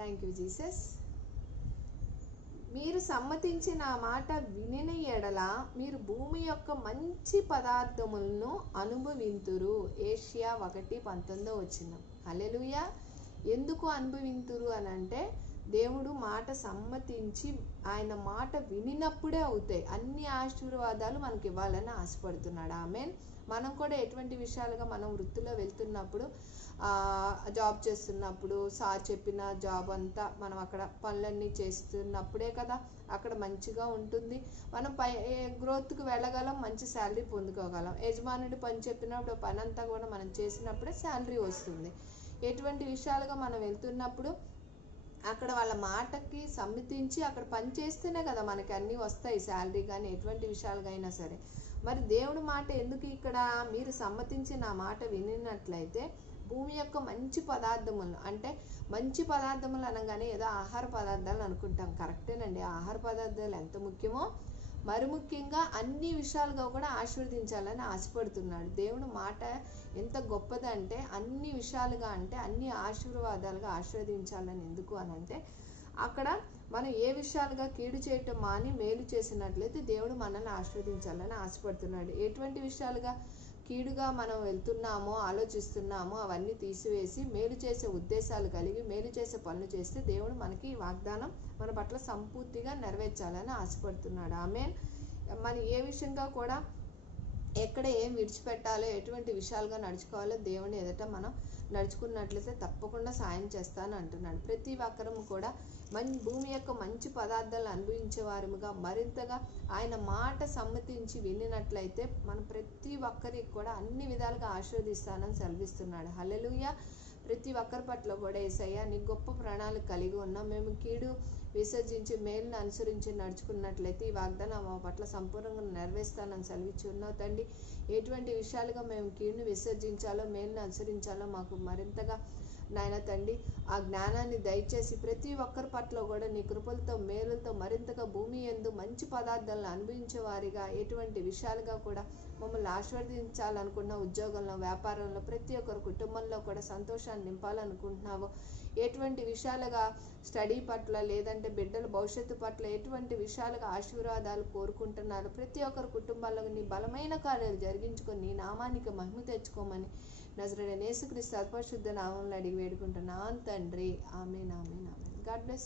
Thank you Jesus. మీరు సమ్మతించి నా మాట వినిన ఎడల మీరు భూమి యొక్క మంచి పదార్థములను అనుభవింతురు. ఏషియా 1:19 హల్లెలూయా. ఎందుకు అనుభవింతురు అని అంటే, దేవుడు మాట సమ్మతించి ఆయన మాట వినినప్పుడే అవుతాయి. అన్ని ఆశీర్వాదాలు మనకి ఇవ్వాలని ఆశపడుతున్నాడు. ఆమేన్. మనం కూడా ఎటువంటి విషయాలుగా మనం వృత్తిలో వెళ్తున్నప్పుడు, జాబ్ చేస్తున్నప్పుడు, సార్ చెప్పిన జాబ్ అంతా మనం అక్కడ పనులన్నీ చేస్తున్నప్పుడే కదా అక్కడ మంచిగా ఉంటుంది. మనం గ్రోత్కి వెళ్ళగలం, మంచి శాలరీ పొందుకోగలం. యజమానుడి పని చెప్పినప్పుడు పని అంతా కూడా మనం చేసినప్పుడే శాలరీ వస్తుంది. ఎటువంటి విషయాలుగా మనం వెళ్తున్నప్పుడు అక్కడ వాళ్ళ మాటకి సమ్మతించి అక్కడ పని చేస్తేనే కదా మనకి అన్నీ వస్తాయి, శాలరీ కానీ ఎటువంటి విషయాలుగా అయినా సరే. మరి దేవుడి మాట ఎందుకు ఇక్కడ మీరు సమ్మతించి నా మాట వినినట్లయితే భూమి యొక్క మంచి పదార్థములు, అంటే మంచి పదార్థములు అనగానే ఏదో ఆహార పదార్థాలు అనుకుంటాం. కరెక్టేనండి, ఆహార పదార్థాలు ఎంత ముఖ్యమో మరి ముఖ్యంగా అన్ని విషయాలుగా కూడా ఆశీర్వదించాలని ఆశపడుతున్నాడు. దేవుడు మాట ఎంత గొప్పదంటే అన్ని విషయాలుగా, అంటే అన్ని ఆశీర్వాదాలుగా ఆశీర్వదించాలని. ఎందుకు అని అంటే అక్కడ మనం ఏ విషయాలుగా కీడు చేయటం మాని మేలు చేసినట్లయితే దేవుడు మనల్ని ఆశీర్వదించాలని ఆశపడుతున్నాడు. ఎటువంటి విషయాలుగా కీడుగా మనం వెళ్తున్నామో ఆలోచిస్తున్నామో అవన్నీ తీసివేసి మేలు చేసే ఉద్దేశాలు కలిగి మేలు చేసే పనులు చేస్తే దేవుడు మనకి ఈ వాగ్దానం మన పట్ల సంపూర్తిగా నెరవేర్చాలని ఆశపడుతున్నాడు. ఆమేన్. మనం ఏ విషయంగా కూడా ఎక్కడ ఏం విడిచిపెట్టాలో, ఎటువంటి విషయాలుగా నడుచుకోవాలో దేవుని ఎదుట మనం నడుచుకున్నట్లయితే తప్పకుండా సాయం చేస్తాను అంటున్నాడు. ప్రతి ఒక్కరము కూడా భూమి యొక్క మంచి పదార్థాలు అనుభవించే వారముగా మరింతగా ఆయన మాట సమ్మతించి వినినట్లయితే మనం ప్రతి ఒక్కరికి కూడా అన్ని విధాలుగా ఆశీర్వదిస్తానని సెలవిస్తున్నాడు. హల్లెలూయా. ప్రతి ఒక్కరి పట్ల కూడా యేసయ్య నీ గొప్ప ప్రణాళిక కలిగి ఉన్నాం. మేము కీడు విసర్జించి మేలును అనుసరించి నడుచుకున్నట్లయితే ఈ వాగ్దానం మా పట్ల సంపూర్ణంగా నెరవేర్స్తానని సెలవిచ్చి ఉన్నావు తండ్రి. ఎటువంటి విషయాలుగా మేము కీడును విసర్జించాలో మేలును అనుసరించాలో మాకు మరింతగా నాయన తండ్రి ఆ జ్ఞానాన్ని దయచేసి ప్రతి ఒక్కరి పట్ల కూడా నీ కృపలతో మేలులతో మరింతగా భూమి యందు మంచి పదార్థాలను అనుభవించే వారిగా, ఎటువంటి విషయాలుగా కూడా మమ్మల్ని ఆశీర్వదించాలనుకున్న ఉద్యోగంలో, వ్యాపారంలో, ప్రతి ఒక్కరి కుటుంబంలో కూడా సంతోషాన్ని నింపాలనుకుంటున్నావు. ఎటువంటి విషయాలుగా స్టడీ పట్ల, లేదంటే బిడ్డల భవిష్యత్తు పట్ల ఎటువంటి విషయాలుగా ఆశీర్వాదాలు కోరుకుంటున్నారు, ప్రతి ఒక్కరి కుటుంబాల్లో నీ బలమైన కార్యాలు జరిగించుకొని నీ నామానికి మహిమ తెచ్చుకోమని నజరేయుడైన యేసుక్రీస్తు పరిశుద్ధ నామములో అడిగి వేడుకుంటున్నాను తండ్రి. Amen, amen, amen. God bless.